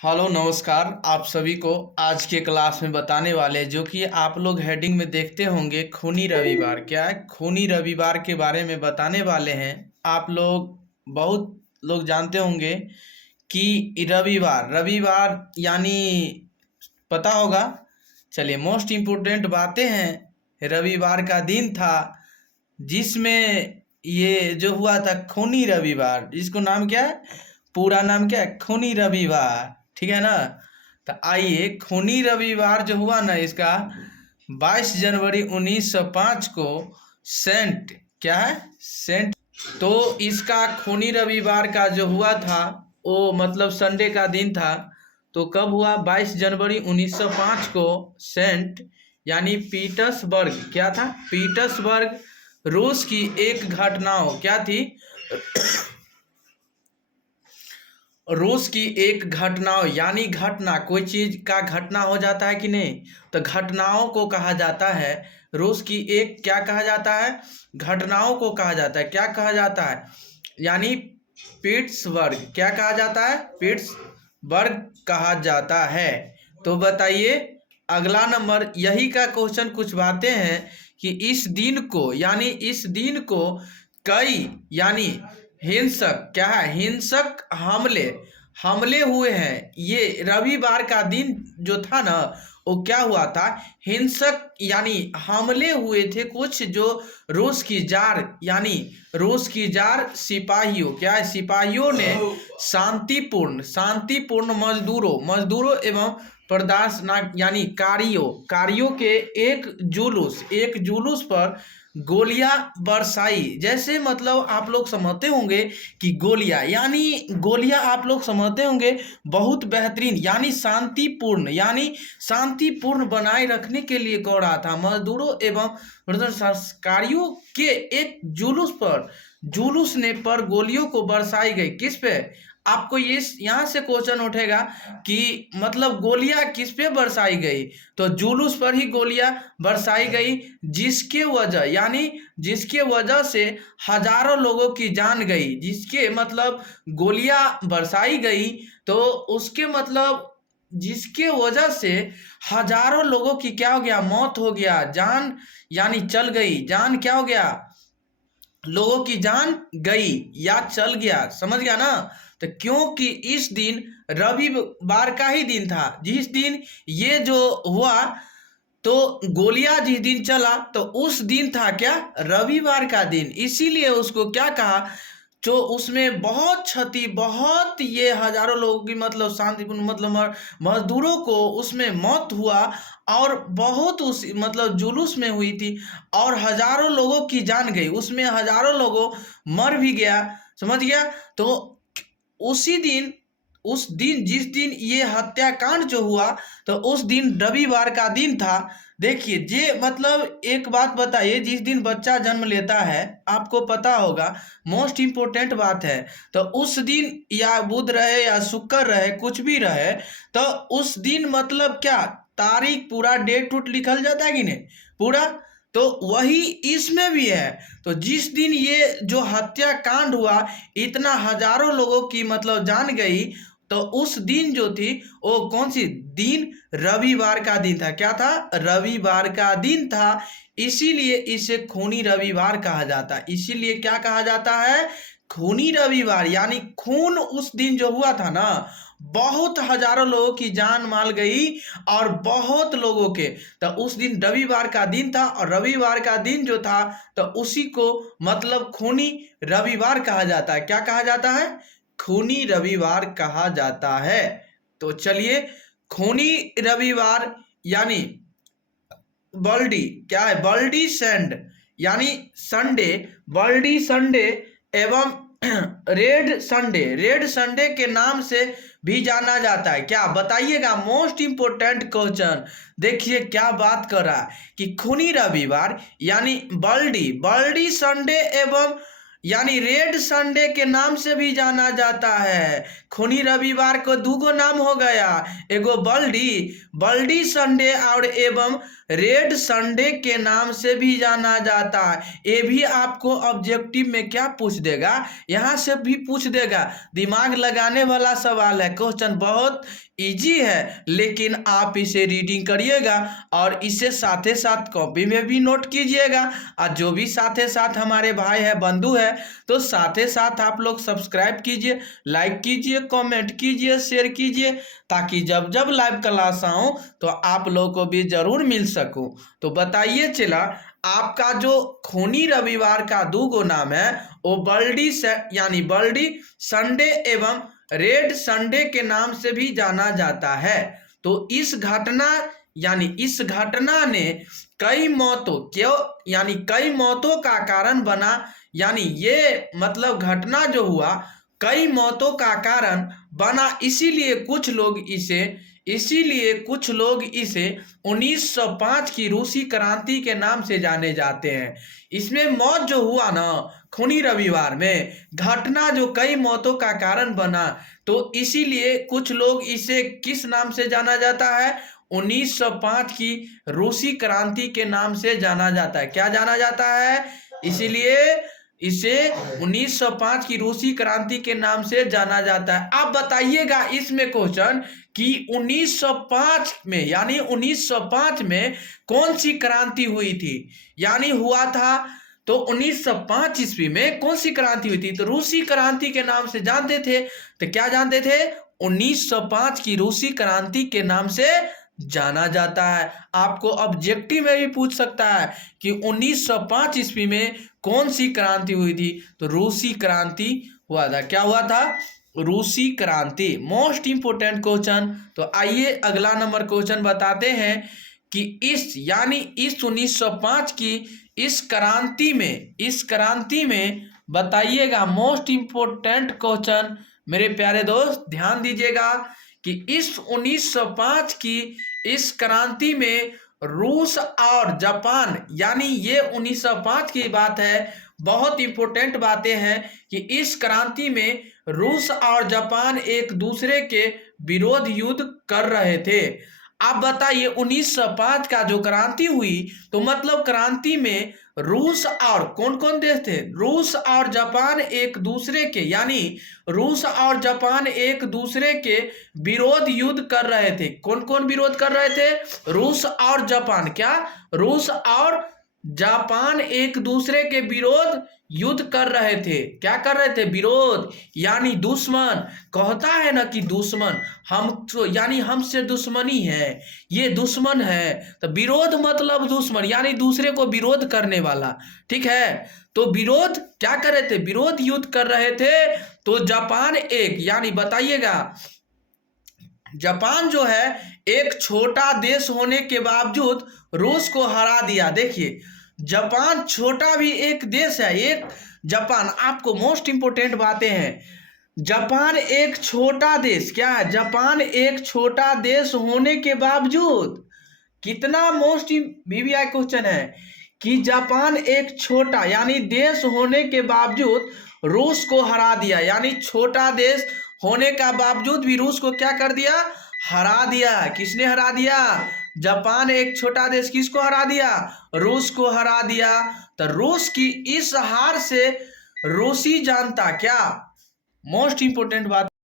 Hello नमस्कार। आप सभी को आज के क्लास में बताने वाले जो कि आप लोग हेडिंग में देखते होंगे खूनी रविवार। क्या है खूनी रविवार के बारे में बताने वाले हैं। आप लोग बहुत लोग जानते होंगे कि रविवार रविवार यानी पता होगा। चलिए मोस्ट इम्पोर्टेंट बातें हैं। रविवार का दिन था जिसमें ये जो हुआ था खूनी रविवार, जिसको नाम क्या है, पूरा नाम क्या है, खूनी रविवार। ठीक है ना। तो आइए, खूनी रविवार जो हुआ ना, इसका 22 जनवरी 1905 को सेंट क्या है, सेंट। तो इसका खूनी रविवार का जो हुआ था वो मतलब संडे का दिन था। तो कब हुआ? 22 जनवरी 1905 को सेंट यानी पीटर्सबर्ग, क्या था, पीटर्सबर्ग रूस की एक घटनाओं क्या थी, रूस की एक घटनाओं यानी घटना, कोई चीज का घटना हो जाता है कि नहीं, तो घटनाओं को कहा जाता है। रूस की एक क्या कहा जाता है, घटनाओं को कहा जाता है। क्या कहा जाता है यानी पिट्सबर्ग, क्या कहा जाता है, पिट्सबर्ग कहा जाता है। तो बताइए अगला नंबर, यही का क्वेश्चन कुछ बातें हैं कि इस दिन को यानी इस दिन को कई यानी हिंसक क्या है, हिंसक हमले हमले हुए हैं। ये रविवार का दिन जो था ना, वो क्या हुआ था, हिंसक यानी हमले हुए थे कुछ जो रूस की जार यानी रूस की जार सिपाहियों, क्या है, सिपाहियों ने शांतिपूर्ण मजदूरों एवं प्रदर्शना यानी कारियों के एक जुलूस पर गोलियां बरसाई। जैसे मतलब आप लोग समझते होंगे कि गोलियां आप लोग समझते होंगे बहुत बेहतरीन यानी शांतिपूर्ण बनाए रखने के लिए कह रहा था। मजदूरों एवं प्रदर्शनकारियों के एक जुलूस ने पर गोलियों को बरसाई गई। किस पे? आपको ये यहाँ से क्वेश्चन उठेगा कि मतलब गोलियां किस पे बरसाई गई, तो जुलूस पर ही गोलियां बरसाई गई, जिसके वजह से हजारों लोगों की जान गई। जिसके मतलब गोलियां बरसाई गई तो उसके मतलब जिसके वजह से हजारों लोगों की क्या हो गया, मौत हो गया, जान यानी चल गई, जान क्या हो गया, लोगों की जान गई या चल गया। समझ गया ना। तो क्योंकि इस दिन रविवार का ही दिन था जिस दिन ये जो हुआ, तो गोलियां जिस दिन चला तो उस दिन था क्या, रविवार का दिन। इसीलिए उसको क्या कहा, जो उसमें बहुत क्षति, बहुत ये हजारों लोगों की मतलब शांतिपूर्ण मतलब मजदूरों को उसमें मौत हुआ, और बहुत उस मतलब जुलूस में हुई थी, और हजारों लोगों की जान गई, उसमें हजारों लोगों मर भी गया। समझ गया। तो उसी दिन उस दिन जिस दिन ये हत्याकांड जो हुआ, तो उस दिन रविवार का दिन था। देखिए जे मतलब एक बात बताइए, जिस दिन बच्चा जन्म लेता है आपको पता होगा, मोस्ट इम्पोर्टेंट बात है, तो उस दिन या बुध रहे या शुक्र रहे कुछ भी रहे, तो उस दिन मतलब क्या, तारीख पूरा डेट उट लिखल जाता है कि नहीं, पूरा। तो वही इसमें भी है। तो जिस दिन ये जो हत्याकांड हुआ, इतना हजारों लोगों की मतलब जान गई, तो उस दिन जो थी वो कौन सी दिन, रविवार का दिन था। क्या था, रविवार का दिन था। इसीलिए इसे खूनी रविवार कहा जाता है। इसीलिए क्या कहा जाता है, खूनी रविवार यानी खून उस दिन जो हुआ था ना, बहुत हजारों लोगों की जान माल गई, और बहुत लोगों के, तो उस दिन रविवार का दिन था, और रविवार का दिन जो था तो उसी को मतलब खूनी रविवार कहा जाता है। क्या कहा जाता है, खूनी रविवार कहा जाता है। तो चलिए, खूनी रविवार यानी बल्डी क्या है, बल्डी सैंड यानी संडे, बल्डी संडे एवं रेड संडे के नाम से भी जाना जाता है। क्या बताइएगा, मोस्ट इंपोर्टेंट क्वेश्चन। देखिए क्या बात कर रहा है कि खूनी रविवार यानी बल्डी संडे एवं यानी रेड संडे के नाम से भी जाना जाता है। खूनी रविवार को दूगो नाम हो गया, एगो बल्डी संडे और एवं रेड संडे के नाम से भी जाना जाता है। ये भी आपको ऑब्जेक्टिव में क्या पूछ देगा, यहाँ से भी पूछ देगा। दिमाग लगाने वाला सवाल है, क्वेश्चन बहुत इजी है, लेकिन आप इसे रीडिंग करिएगा और इसे साथ साथ कॉपी में भी नोट कीजिएगा। और जो भी साथ साथ हमारे भाई है, बंधु है, तो साथ साथ आप लोग सब्सक्राइब कीजिए, लाइक कीजिए, कमेंट कीजिए, शेयर कीजिए, ताकि जब जब लाइव क्लास आऊं तो आप लोगों को भी जरूर मिल सकूं। तो बताइए चला, आपका जो खूनी रविवार का दूगो नाम है वो बल्डी संडे एवं रेड संडे के नाम से भी जाना जाता है। तो इस घटना ने कई मौतों का कारण बना। यानी ये मतलब घटना जो हुआ कई मौतों का कारण बना, इसीलिए कुछ लोग इसे 1905 की रूसी क्रांति के नाम से जाने जाते हैं। इसमें मौत जो हुआ ना खूनी रविवार में, घटना जो कई मौतों का कारण बना, तो इसीलिए कुछ लोग इसे किस नाम से जाना जाता है, 1905 की रूसी क्रांति के नाम से जाना जाता है। क्या जाना जाता है, इसीलिए इसे 1905 की रूसी क्रांति के नाम से जाना जाता है। आप बताइएगा इसमें क्वेश्चन कि 1905 में, यानी 1905 में कौन सी क्रांति हुई थी, यानी हुआ था तो 1905 ईस्वी में कौन सी क्रांति हुई थी, तो रूसी क्रांति के नाम से जानते थे। तो क्या जानते थे, 1905 की रूसी क्रांति के नाम से जाना जाता है। आपको ऑब्जेक्टिव में भी पूछ सकता है कि 1905 ईस्वी में कौन सी क्रांति हुई थी, तो रूसी क्रांति हुआ था। क्या हुआ था, रूसी क्रांति। Most important question. तो आइए अगला नंबर क्वेश्चन बताते हैं कि इस 1905 की इस क्रांति में बताइएगा। मोस्ट इंपोर्टेंट क्वेश्चन मेरे प्यारे दोस्त, ध्यान दीजिएगा कि इस 1905 की इस क्रांति में रूस और जापान, यानी ये 1905 की बात है, बहुत इंपॉर्टेंट बातें हैं कि इस क्रांति में रूस और जापान एक दूसरे के विरोध युद्ध कर रहे थे। आप बताइए 1905 का जो क्रांति हुई, तो मतलब क्रांति में रूस और कौन कौन देश थे, रूस और जापान एक दूसरे के, यानी रूस और जापान एक दूसरे के विरोध युद्ध कर रहे थे। कौन कौन विरोध कर रहे थे, रूस और जापान। क्या, रूस और जापान एक दूसरे के विरोध युद्ध कर रहे थे। क्या कर रहे थे, विरोध, यानी दुश्मन। कहता है ना कि दुश्मन हम तो, यानी हमसे दुश्मनी है, ये दुश्मन है, तो विरोध मतलब दुश्मन, यानी दूसरे को विरोध करने वाला। ठीक है, तो विरोध क्या कर रहे थे, विरोध युद्ध कर रहे थे। तो जापान एक, यानी बताइएगा, जापान जो है एक छोटा देश होने के बावजूद रूस को हरा दिया। देखिए, जापान छोटा भी एक देश है, एक जापान, आपको मोस्ट इंपोर्टेंट बातें हैं। जापान एक छोटा देश, क्या है, जापान एक छोटा देश होने के बावजूद, कितना मोस्ट वीवीआई क्वेश्चन है कि जापान एक छोटा यानी देश होने के बावजूद रूस को हरा दिया। यानी छोटा देश होने का बावजूद भी रूस को क्या कर दिया, हरा दिया। किसने हरा दिया, जापान एक छोटा देश किसको हरा दिया, रूस को हरा दिया। तो रूस की इस हार से रूसी जनता, क्या मोस्ट इंपोर्टेंट बात